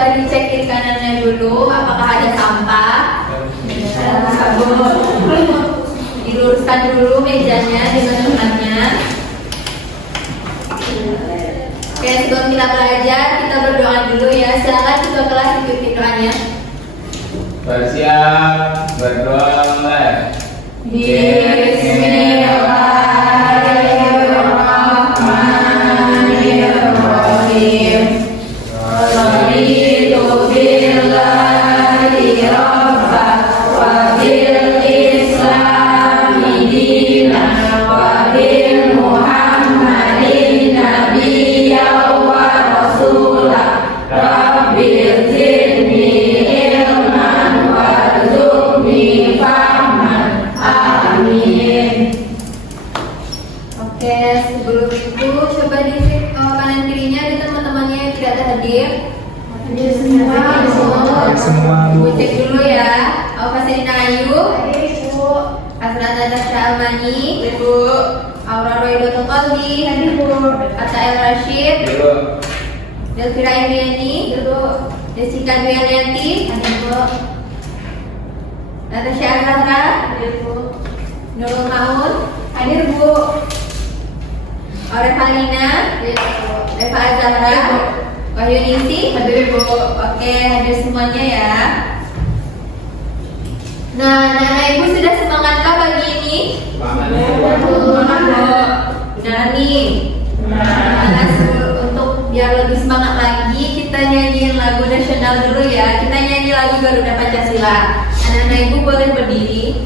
coba dicek kiri kanannya dulu, apakah ada sampah? Diluruskan dulu mejanya dengan tempatnya. Oke, sebelum kita belajar, kita berdoa dulu ya. Silakan ketua kelas ikuti doanya. Bersiap, berdoa mulai. Bismillahirrahmanirrahim. Raditu billahi rabban wa bil islami dinan wa bil muhammadin nabiyyan wa rasulah. Rabbil zidni ilman warzuqni fahman. Amin. Oke, sebelum itu coba dicek kanan kirinya ada teman-temannya yang tidak ada hadir. Hadir semua. Bu. Cek dulu ya. Fasilina Ayu, Ibu. Asrata Natasha Almani, Ibu. Aura Roydoto Qalbi, hadir Bu. Ata El Rashid, Ibu. Delvira Emiani, Ibu. Jessica Duyaniati, hadir Bu. Natasha Azhara, hadir Bu. Nurul Maun, hadir Bu. Revalina, Eva Azhara, Wahyu Ningsih, hadir Bu. Oke, hadir semuanya ya. Nah, anak ibu sudah semangatkah pagi ini? Semangat. Semangat Bu. Benar nih. Nah, untuk biar lebih semangat lagi, kita nyanyiin lagu nasional dulu ya. Kita nyanyi lagu Garuda Pancasila. Anak-anak ibu boleh berdiri.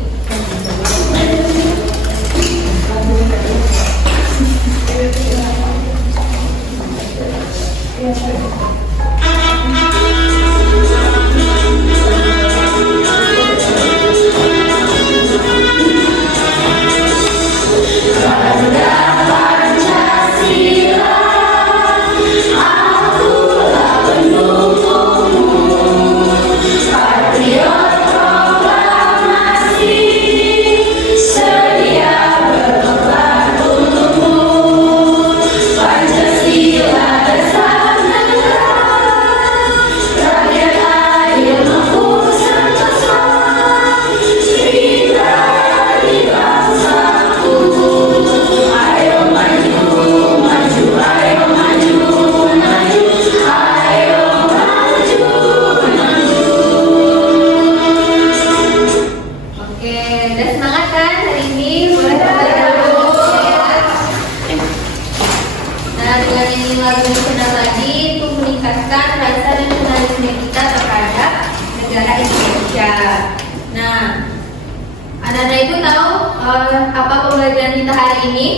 Apa pembelajaran kita hari ini?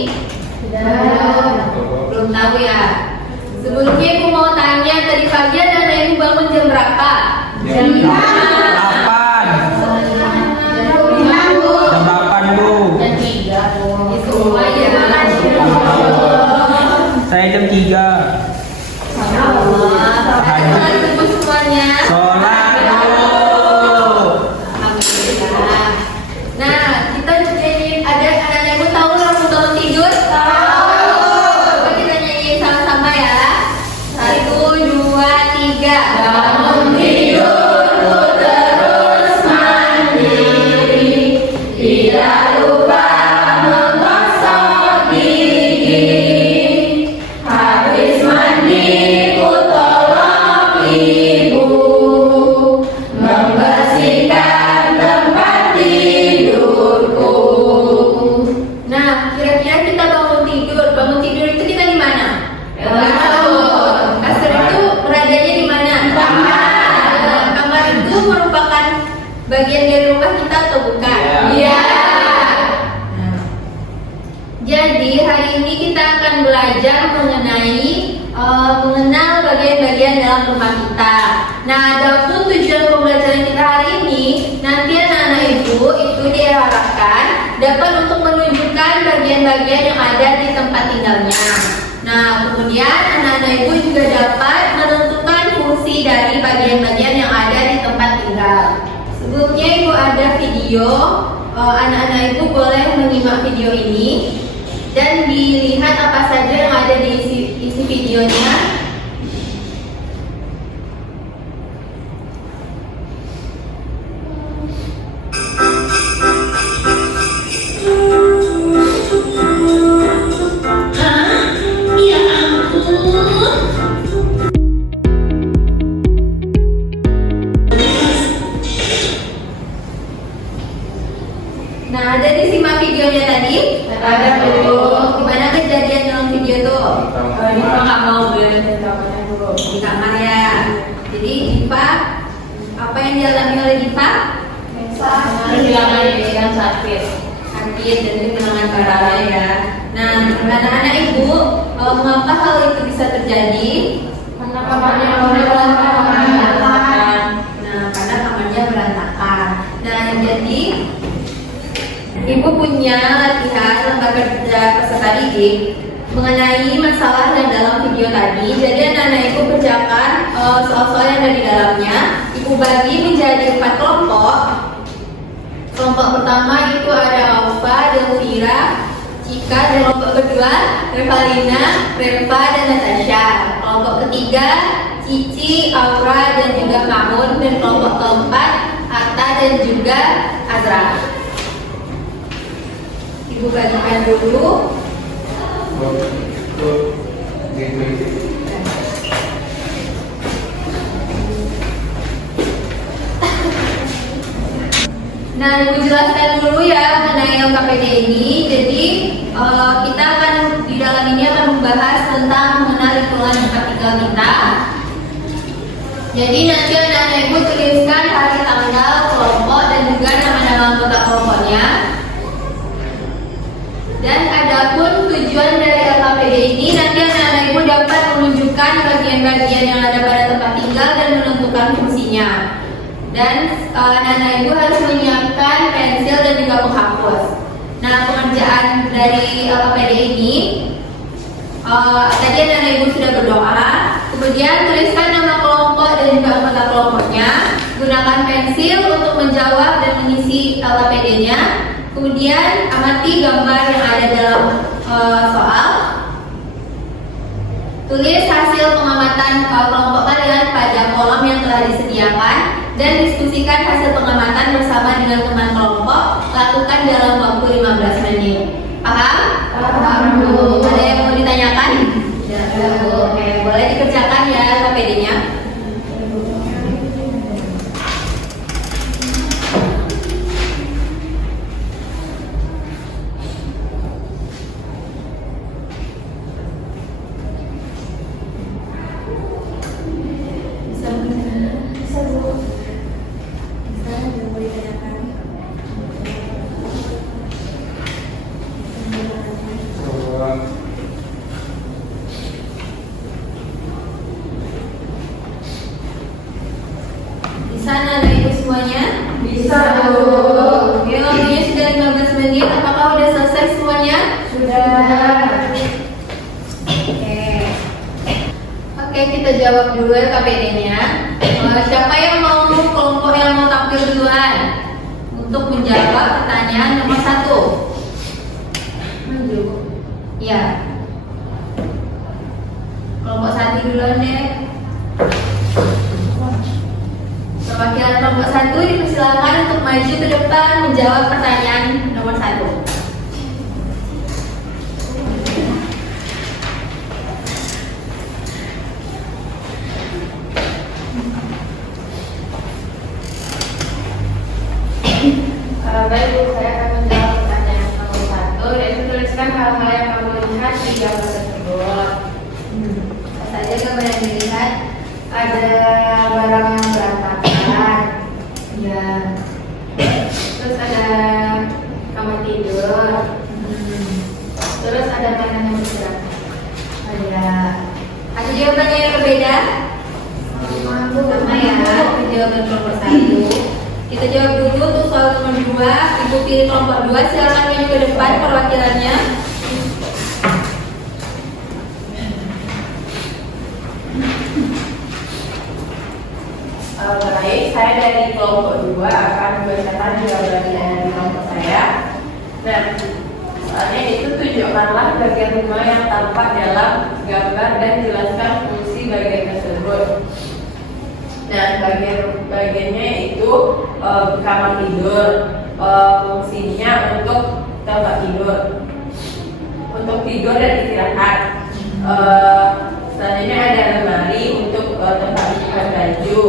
Belum tahu ya. Sebelumnya ibu mau tanya, tadi pagi anak ibu bangun jam berapa? Jam 8. Jam 8 Bu. Jam 3 Bu. Semua ya. Saya jam 3. Ada ibu semuanya. Sholat dulu. Alhamdulillah. Nah, kita nyanyiin, ada anak ibu tahu lagu bangun tidur? Tahu. Coba kita nyanyiin sama-sama ya. 1, 2, 3. Bangun tidurku terus mandiri, tidak lupa menggosok gigi. Habis mandi ku tolong ibu membersihkan tempat tidurku. Nah, kira-kira kita bangun tidur itu kita di mana? Kasur. Kasur itu beradanya di mana? Kamar. Kamar itu merupakan bagian dari rumah kita atau bukan? Iya. Nah, jadi hari ini kita akan belajar mengenal bagian-bagian dalam rumah kita. Nah, adapun tujuan pembelajaran kita hari ini, nanti anak-anak ibu itu diharapkan dapat untuk menunjukkan bagian-bagian yang ada di tempat tinggalnya. Nah, kemudian anak-anak ibu juga dapat menentukan fungsi dari bagian-bagian yang ada di tempat tinggal. Sebelumnya ibu ada video, anak-anak ibu boleh menyimak video ini dan dilihat apa saja yang ada di isi videonya. Ada dulu. Gimana kejadian dalam video tuh? Diva nggak mau beli di kamarnya dulu. Di kamar ya. Jadi Diva, apa yang dialami oleh Diva? Kehilangan yang sakit dan kehilangan barangnya ya. Nah, anak-anak ibu, mengapa hal itu bisa terjadi? Karena kamarnya berantakan. Nah, karena kamarnya berantakan. Nah, jadi ibu punya latihan lembaga kerja peserta didik mengenai masalah yang dalam video tadi. Jadi anak-anak ibu kerjakan soal-soal yang ada di dalamnya. Ibu bagi menjadi 4 kelompok. Kelompok pertama itu ada Alfa, Delvira, Cika, dan kelompok kedua Revalina, Reva, dan Natasha. Kelompok ketiga Cici, Aura, dan juga Mamun. Dan kelompok keempat Atta dan juga Azra. Ibu bagikan dulu. Nah, Ibu jelaskan dulu ya mengenai LKPD ini. Jadi kita akan di dalam ini akan membahas tentang mengenal lingkungan tempat tinggal kita. Jadi nanti anak-anak Ibu tuliskan hari tanggal kelompok dan juga nama-nama anggota kelompoknya. Dan adapun tujuan dari LKPD ini, nanti anak-anak Ibu dapat menunjukkan bagian-bagian yang ada pada tempat tinggal dan menentukan fungsinya. Dan anak-anak Ibu harus menyiapkan pensil dan juga penghapus. Nah, pengerjaan dari LKPD ini, tadi anak-anak Ibu sudah berdoa. Kemudian tuliskan nama kelompok dan juga anggota kelompoknya. Gunakan pensil untuk menjawab dan mengisi LKPD-nya. Kemudian amati gambar yang ada dalam soal. Tulis hasil pengamatan kelompok kalian pada kolom yang telah disediakan dan diskusikan hasil pengamatan bersama dengan teman kelompok. Lakukan dalam waktu 15 menit. Paham? Paham, Bu. Ada yang mau ditanyakan? Tidak, Bu. Oke, boleh dikerjakan ya LKPD-nya. Bisa ada Ibu semuanya? Bisa, Bu. Oke, waktunya sudah 15 menit. Apakah sudah selesai semuanya? Sudah. Oke, kita jawab dulu LKPD-nya. Siapa yang mau kelompok yang mau tampil duluan untuk menjawab pertanyaan nomor 1? Maju. Ya. Kelompok 1 duluan deh. Perwakilan kelompok 1 dipersilakan untuk maju ke depan menjawab pertanyaan nomor 1. Baik, Bu, saya akan menjawab pertanyaan nomor 1, yaitu tuliskan hal-hal yang kamu lihat di gambar tersebut. Apa saja gambar yang dilihat? Ada barang yang berantakan, Ya. terus ada kamar tidur, terus ada mainan yang berserakan. Ada. Ada jawabannya yang berbeda? Sama ya. Kita jawaban kelompok 1. Kita jawab dulu untuk soal nomor 2. Ibu pilih kelompok 2. Silakan maju ke depan perwakilannya. Baik, saya dari kelompok 2 akan membacakan jawaban dari kelompok saya. Dan soalnya itu tunjukkanlah bagian rumah yang tampak dalam gambar dan jelaskan fungsi bagian tersebut. Dan bagiannya itu kamar tidur, fungsinya untuk tempat tidur, untuk tidur dan istirahat. Selanjutnya ada lemari untuk tempat menyimpan baju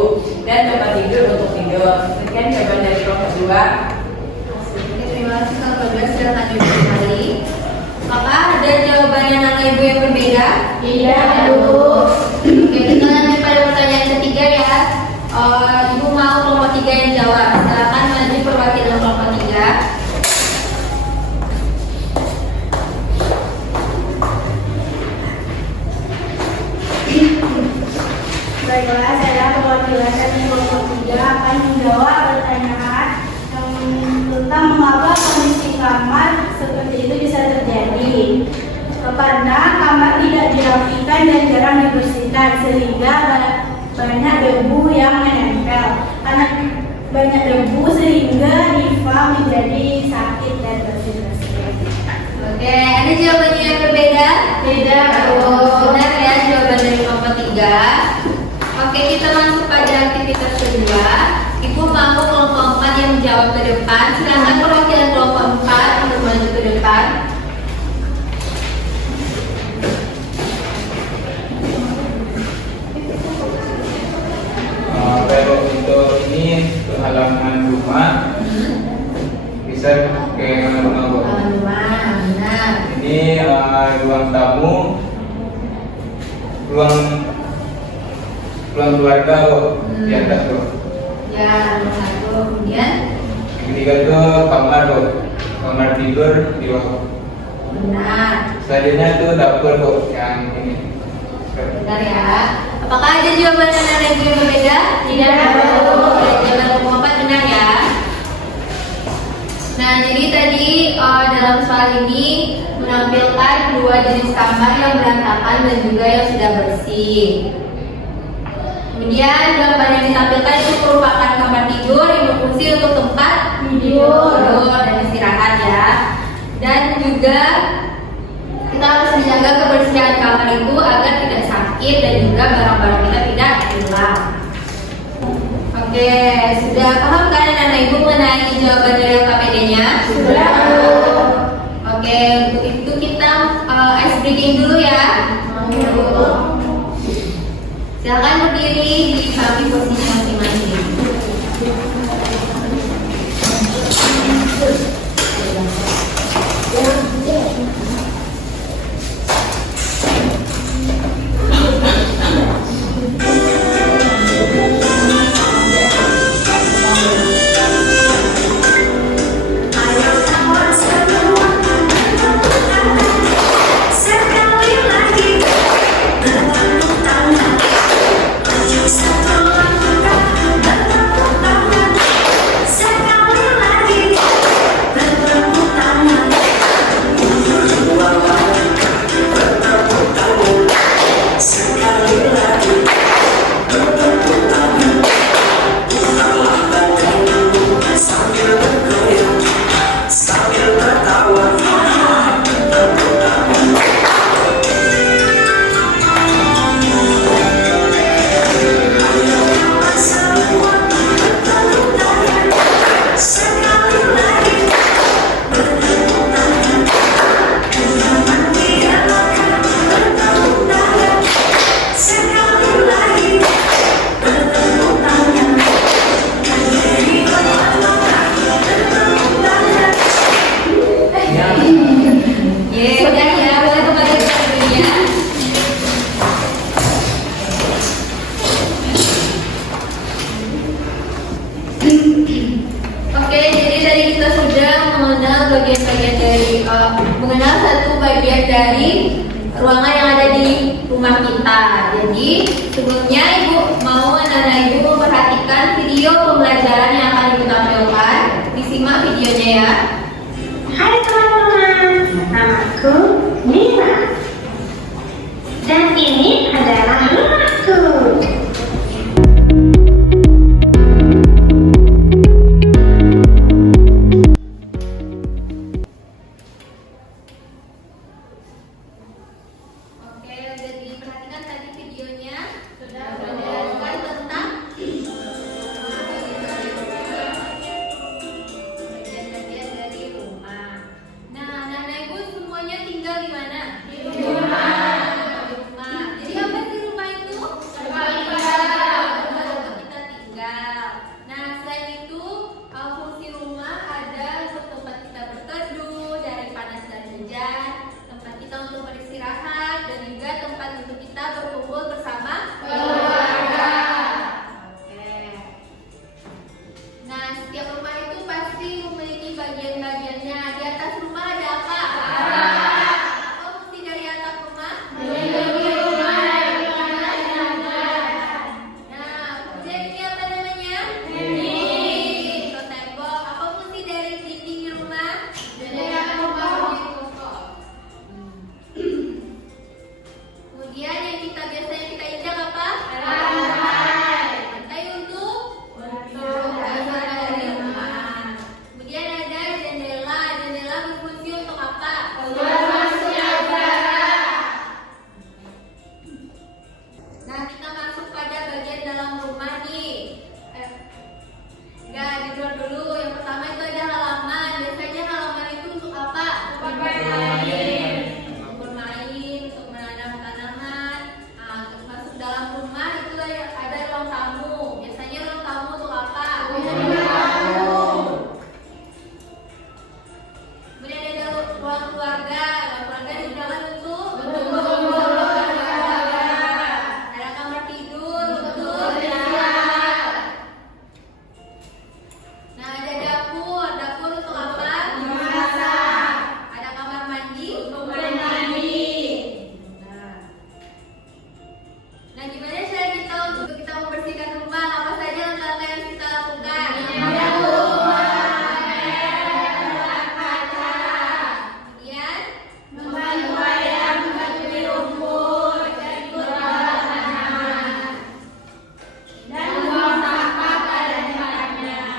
dan tempat tidur untuk tidur. Sekian jawaban dari kelompok 2. Oke, terima kasih kelompok 2. Silakan duduk kembali. ada jawabannya anak ibu yang berbeda? Iya, Bu. Oke, kita lanjut pada pertanyaan ketiga ya. Ibu mau kelompok 3 yang jawab. Silakan maju perwakilan kelompok 3. Baiklah, saya perwakilan dari kelompok 3 akan menjawab pertanyaan tentang mengapa kondisi kamar seperti itu bisa terjadi. Karena kamar tidak dirapikan dan jarang dibersihkan sehingga banyak debu yang menempel. Karena banyak debu sehingga Diva menjadi sakit dan bersih-bersih. Oke, ada jawabannya yang berbeda? Tidak, Oh, benar ya jawaban dari kelompok 3. Oke, kita masuk pada aktivitas kedua. Ibu mau kelompok 4 yang menjawab ke depan. Silakan perwakilan kelompok 4 untuk maju ke depan. Kalau untuk ini untuk halaman rumah bisa pakai halaman rumah. Rumah, benar. Ini ruang tamu, ruang keluarga di atas tuh. Ya, nomor 1. Kemudian Yang ketiga tuh kamar tuh, kamar tidur di bawah. benar. Selanjutnya tuh dapur tuh yang ini. Benar ya. Apakah ada jawaban anak ibu yang berbeda? Tidak. Jawaban kelompok 4 benar ya. Nah, jadi tadi dalam soal ini menampilkan 2 jenis kamar yang berantakan dan juga yang sudah bersih. Kemudian gambar yang ditampilkan itu merupakan kamar tidur yang berfungsi untuk tempat tidur dan istirahat ya. Dan juga kita harus menjaga kebersihan kamar itu agar tidak sakit dan juga barang-barang kita tidak hilang. Oke, sudah paham kan anak ibu mengenai jawaban dari LKPD-nya? Sudah. Oke, untuk itu kita ice breaking dulu ya. Silakan berdiri di samping posisi masing-masing. Ayo kawan semua, sekali lagi bertepuk tangan. Ayo satu langkah bertepuk tangan. Sekali lagi bertepuk tangan. Dua langkah bertepuk tangan. Sekali lagi bertepuk tangan. Putarlah badanmu sambil bergoyang. Sambil tertawa, bertepuk tangan. Ayo kawan semua, bertepuk tangan. Sekali lagi, bertepuk tangan. Jangan dielakkan, bertepuk tangan. Sekali lagi, bertepuk tangan. Jadi langkah, bertepuk tangan. Sudah ya, boleh kembali ke dunia. Oke, jadi tadi kita sudah mengenal bagian-bagian dari mengenal satu bagian dari ruangan yang ada di rumah kita. Jadi sebelumnya ibu mau anak-anak ibu memperhatikan video pembelajaran yang akan ibu tampilkan. Disimak videonya ya. Hai teman-teman, namaku Nina. Dan ini adalah rumahku. Oke, udah diperhatikan tadi videonya? Sudah. Belajar tentang bagian-bagian dari rumah. Nah, anak-anak ibu semuanya tinggal di mana? Di rumah. Di rumah. Jadi apa sih rumah itu? Tempat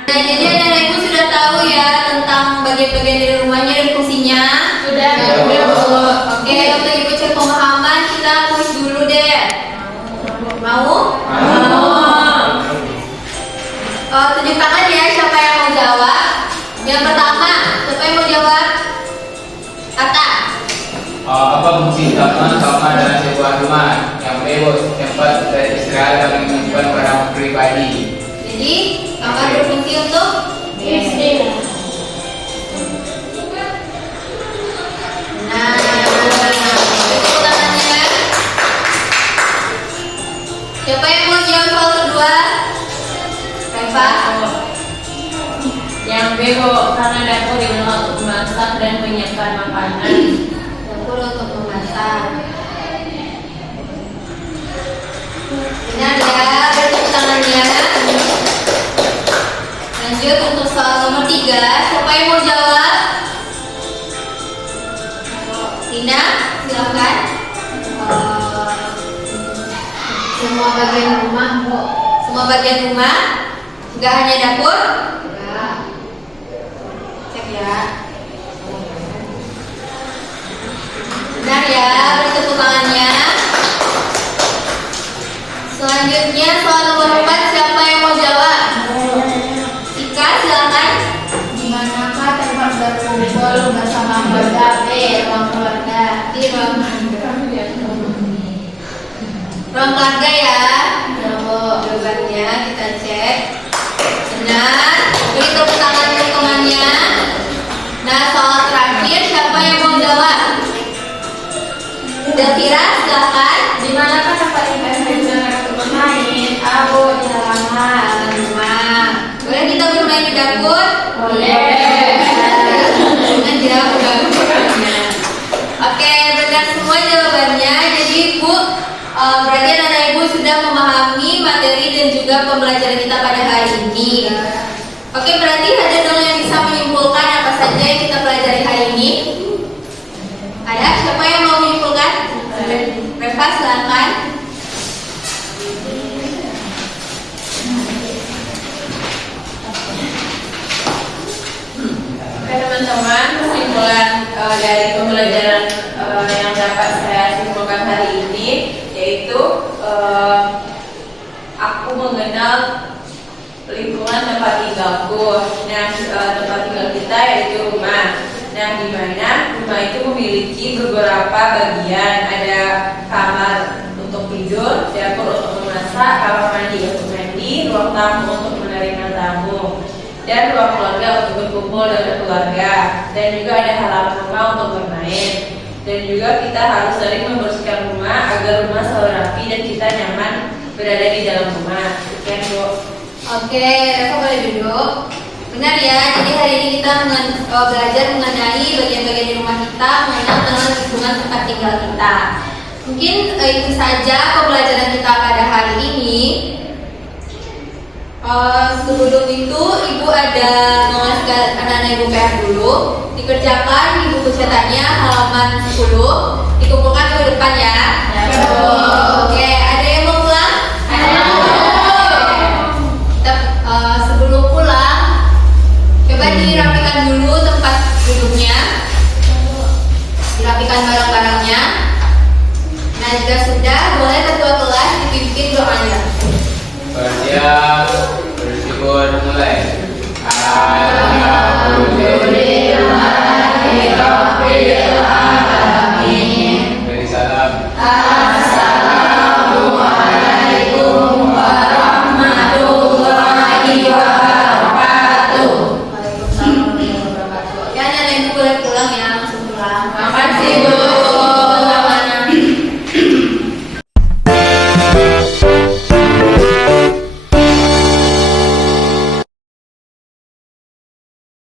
Nah, jadi anak-anak ibu sudah tahu ya tentang bagian-bagian dari rumahnya dan fungsinya. Sudah. Oke, untuk ibu cek pemahaman kita kuis dulu deh. Mau? Tunjuk tangan ya siapa yang mau jawab. Yang pertama, siapa yang mau jawab? Kata. Apa fungsi utama dalam sebuah rumah? Yang B, tempat dari istirahat dan menyimpan barang pribadi. Jadi, kamar berfungsi untuk Nah, tepuk tangannya. Siapa yang mau jawab soal kedua? Reva. Yang B, karena dapur digunakan untuk memasak dan menyiapkan makanan. Dapur untuk memasak. Benar ya, bertepuk tangannya. Lanjut untuk soal nomor 3. Siapa yang mau jawab? Tina, silakan. Semua bagian rumah, Bu. Semua bagian rumah, nggak hanya dapur. Ya. Cek ya. Benar ya, bertepuk tangannya. Selanjutnya soal nomor 4, siapa yang mau jawab? Ika, silakan. Di manakah tempat berkumpul bersama keluarga? Ruang keluarga. Di ruang keluarga ya. Jawabannya kita cek. Benar. Beri tepuk tangan untuk temannya. Nah, soal terakhir siapa yang mau jawab? Delvira, silakan. Di manakah tempat investasi digunakan untuk bermain? Abu di halaman rumah. Boleh kita bermain di dapur? Boleh. Jangan jauh dapurnya. Oke, benar semua jawabannya. Jadi ibu, berarti anak-anak ibu sudah memahami materi dan juga pembelajaran kita pada hari ini. Oke, berarti ada dong yang bisa menyimpulkan apa saja yang kita pelajari hari ini. Ada? Siapa yang mau menyimpulkan? Reva, silakan. Oke teman-teman, kesimpulan dari pembelajaran yang dapat saya simpulkan hari ini yaitu aku mengenal lingkungan tempat tinggalku. Nah, tempat tinggal kita yaitu rumah. Nah, di mana rumah itu memiliki beberapa bagian. Ada kamar untuk tidur, dapur untuk memasak, kamar mandi untuk mandi, ruang tamu untuk menerima tamu, dan ruang keluarga untuk berkumpul dengan keluarga, dan juga ada halaman rumah untuk bermain. Dan juga kita harus sering membersihkan rumah agar rumah selalu rapi dan kita nyaman berada di dalam rumah. Sekian, Bu. Oke, Reva boleh duduk. Benar ya, jadi hari ini kita belajar mengenai bagian-bagian di rumah kita, mengenal lingkungan tempat tinggal kita. Mungkin itu saja pembelajaran kita pada hari ini. Sebelum itu, ibu ada mengasihkan anak-anak ibu PR dulu. Dikerjakan di buku cetaknya halaman 10. Dikumpulkan ke depan ya. Oke, ada yang mau pulang? Sebelum pulang, coba dirapikan dulu tempat duduknya, dirapikan barang-barangnya. Nah, jika sudah, boleh ketua kelas dipimpin doanya. Bersiap, bersyukur, mulai.